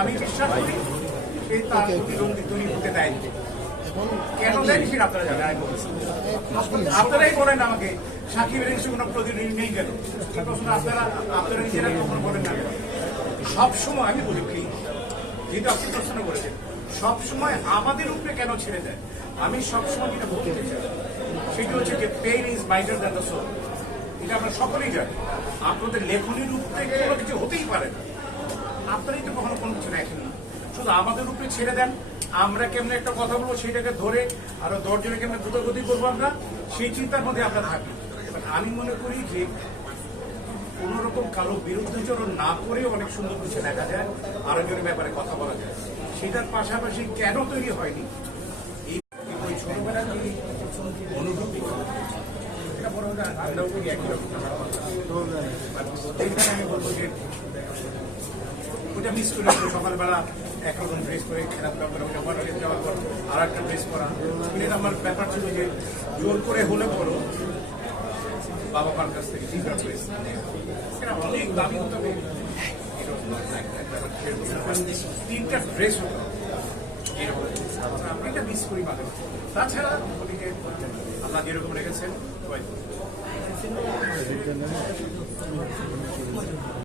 আমি বিশ্বাস করি সে তার প্রতিদ্বন্দ্বী হতে দেয়নি। কেন দেয়নি সেটা আপনারা জানেন, আমি বলছি। আপনারাই বলেন আমাকে সাকিবের এসে কোনো প্রতিনিধি নেই কেন, এই প্রশ্ন আপনারা নিজেরা কখনো বলেন না কেন? সবসময় আমি বলি কি, যেটা আপনি প্রশ্ন করেছেন, সবসময় আমাদের উপরে কেন ছেড়ে দেয়? আমি সবসময় যেটা বলতে চাই সেটা হচ্ছে যে pain is mightier than the soul. এটা আমরা সকলেই জানি। আপনাদের লেখনির উপরে কোনো কিছু হতেই পারে না, আপনারাই তো কখনো কোনো কিছু লেখেন না, শুধু আমাদের উপরে ছেড়ে দেন। আমরা কেমন একটা কথা বলবো সেটাকে ধরে আরো 10 জনে কেমন দ্রুতগতি করবো আমরা, সেই চিন্তার মধ্যে আমরা থাকি। আমি মনে করি যে কোন রকম কারো বিরুদ্ধাচরণ না করেও অনেক সুন্দর কিছু দেখা যায়, আরেকজনের ব্যাপারে কথা বলা যায়। সেটার পাশাপাশি কেন তৈরি হয়নি এই ওই ছোটবেলার যে অনুভূতি, এটা বড় আমরাও করি একই রকম। এইখানে আমি বলবো যে ওটা মিস করে সকালবেলা একরকম ড্রেস করে খেলাধুলা করে ওটা বড় যাওয়ার পর আর একটা ড্রেস করা, এটা আমার ব্যাপার ছিল যে জোর করে হলে পড়ো বাবা মার কাছ থেকে এটা অনেক দামি হতে হবে, তিনটা ড্রেস হতো এরকম। আমি এটা মিস করি মাঝে। তাছাড়া ওদিকে আল্লাহ যেরকম রেখেছেন সবাই